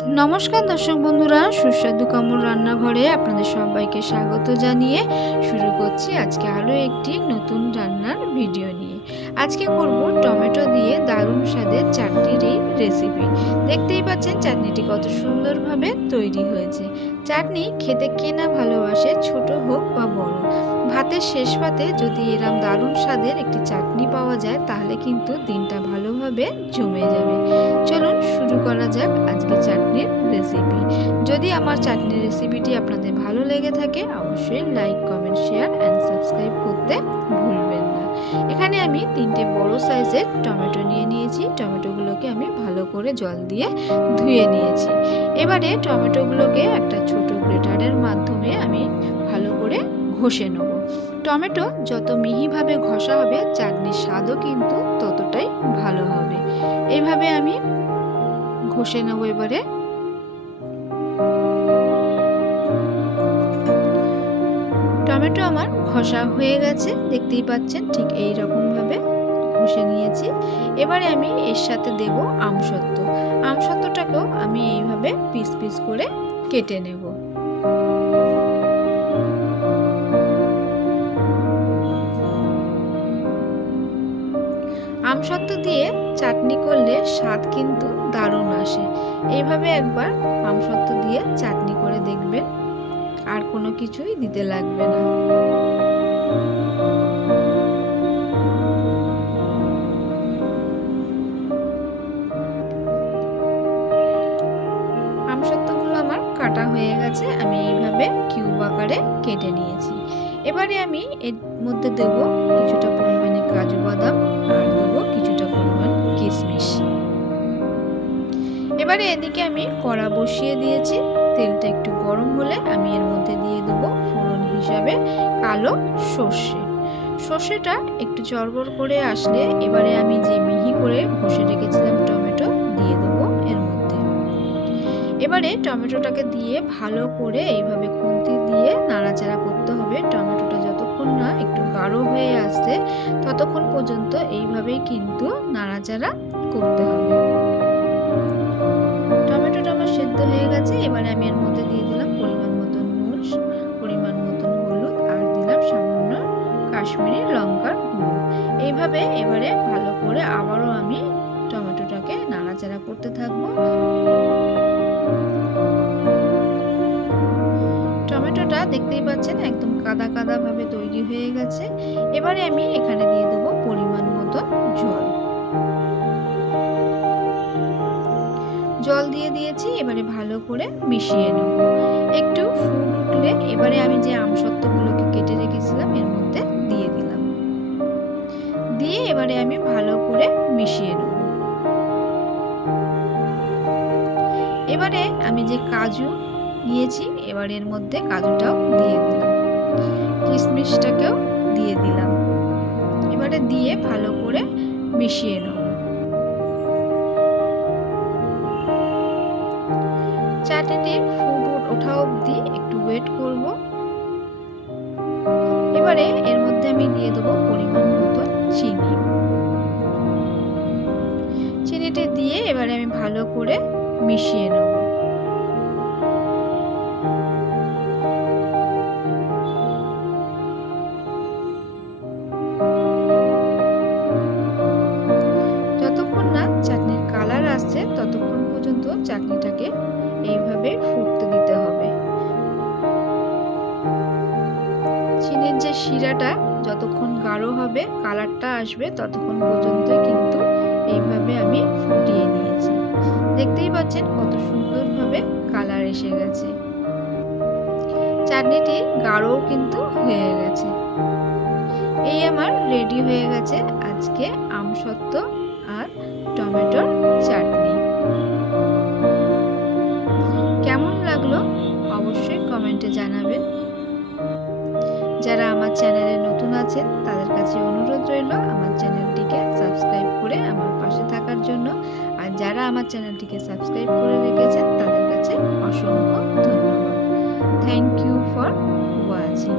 নমস্কার দর্শক বন্ধুরা, সুস্বাদু কামড় রান্নাঘরে আপনাদের সবাইকে স্বাগত জানিয়ে শুরু করছি আজকে আরও একটি নতুন রান্নার ভিডিও নিয়ে। আজকে করব টমেটো দিয়ে দারুণ স্বাদের চাটনির এই রেসিপি। দেখতেই পাচ্ছেন চাটনিটি কত সুন্দরভাবে তৈরি হয়েছে। চাটনি খেতে কে না ভালোবাসে, ছোট হোক বা বড়। ভাতের শেষ পাতে যদি এরম দারুণ স্বাদের একটি চাটনি পাওয়া যায় তাহলে কিন্তু দিনটা ভালোভাবে জমে যাবে। চলুন শুরু করা যাক আজকে চাটনির রেসিপি। যদি আমার চাটনির রেসিপিটি আপনাদের ভালো লেগে থাকে অবশ্যই like, comment, share and subscribe করতে ভুলবেন না। এখানে আমি 3টে বড় সাইজের টমেটো নিয়ে নিয়েছি। টমেটোগুলোকে আমি ভালো করে জল দিয়ে ধুয়ে নিয়েছি। এবারে টমেটোগুলোকে একটা ছোট গ্রেটারের মাধ্যমে আমি ভালো করে ঘষে নেব। টমেটো যত মিহিভাবে ঘষা হবে চাটনির স্বাদও কিন্তু ততটাই ভালো হবে। এইভাবে আমি ঘষে নেব। এবারে টমেটো আমার ঘষা হয়ে গেছে, দেখতেই পাচ্ছেন ঠিক এই রকম ভাবে ঘষে নিয়েছি। এবারে আমি এর সাথে দেব আমসত্ত্ব। আমসত্ত্বটাকেও আমি এইভাবে পিস পিস করে কেটে নেব। আমসত্ত্ব দিয়ে চাটনি করলে স্বাদ কিন্তু দারুণ আসে। এইভাবে একবার আমসত্ত্ব দিয়ে চাটনি করে দেখবেন, আর কোনো কিছুই দিতে লাগবে না। আমসত্ত্বগুলো আমার কাটা হয়ে গেছে, আমি এইভাবে কিউব আকারে কেটে নিয়েছি। এবারে আমি এর মধ্যে দেব কিছুটা পরিমাণে কাজু বাদাম আর দেব কিছুটা পরিমাণ কিশমিশ। এবারে এদিকে আমি কড়া বসিয়ে দিয়েছি। তেলটা একটু গরম হলে আমি এর মধ্যে দিয়ে দেবো ফোড়ন হিসাবে কালো সর্ষে। সর্ষেটা একটু চড়বড় করে আসলে এবারে আমি যে মিহি করে ঘষে রেখেছিলাম টমেটো দিয়ে দেবো এর মধ্যে। এবারে টমেটোটাকে দিয়ে ভালো করে এইভাবে খুন্তি দিয়ে নাড়াচাড়া করতে হবে। টমেটোটা যতক্ষণ না একটু গাঢ় হয়ে আসছে ততক্ষণ পর্যন্ত এইভাবেই কিন্তু নাড়াচাড়া করতে হবে। টমেটোটা আমার সেদ্ধ হয়ে গেছে। এবারে আমি এর মধ্যে দিয়ে দিলাম পরিমাণ মতন নুন, পরিমাণ মতন হলুদ আর দিলাম সামান্য কাশ্মীরি লঙ্কার গুঁড়ো। এইভাবে এবারে ভালো করে আবারও আমি টমেটোটাকে নাড়াচাড়া করতে থাকবো। টমেটোটা দেখতেই পাচ্ছেন একদম কাদা কাদা ভাবে তৈরি হয়ে গেছে। এবারে আমি এখানে দিয়ে দেবো পরিমাণ মতো জল। জল দিয়ে দিয়েছি, এবারে ভালো করে মিশিয়ে নেব। একটু ফুট উঠলে এবারে আমি যে আমসত্ত্বগুলোকে কেটে রেখেছিলাম এর মধ্যে দিয়ে দিলাম। দিয়ে এবারে আমি ভালো করে মিশিয়ে নেব। এবারে আমি যে কাজু নিয়েছি এবার এর মধ্যে কাজুটাও দিয়ে দিলাম, কিশমিশটাকেও দিয়ে দিলাম। এবারে দিয়ে ভালো করে মিশিয়ে নেব। চাটনিটি ফুট ওঠা অবধি একটু ওয়েট করব। এবারে এর মধ্যে আমি দিয়ে দেবো পরিমাণ মতো চিনি। চিনিটি দিয়ে এবারে আমি ভালো করে মিশিয়ে নেব। যতক্ষণ না চাটনির কালার আসছে ততক্ষণ পর্যন্ত চাটনিটাকে এইভাবে ফুটতে দিতে হবে। চিনির যে শিরাটা যতক্ষণ গাঢ় হবে, কালারটা আসবে, ততক্ষণ পর্যন্তই কিন্তু এইভাবে আমি ফুটিয়ে নিয়েছি। দেখতেই পাচ্ছেন কত সুন্দরভাবে কালার এসে গেছে। চাটনিটি গাঢ়ও কিন্তু হয়ে গেছে। এই আমার রেডি হয়ে গেছে আজকে আমসত্ত্ব আর টমেটোর চাটনি। কেমন লাগলো অবশ্যই কমেন্টে জানাবেন। যারা আমার চ্যানেলে নতুন আছেন তাদের কাছে অনুরোধ রইল আমার চ্যানেলটিকে সাবস্ক্রাইব করে আমার পাশে থাকার জন্য। আর যারা আমার চ্যানেলটিকে সাবস্ক্রাইব করে রেখেছেন তাদের কাছে অসংখ্য ধন্যবাদ। Thank you for watching.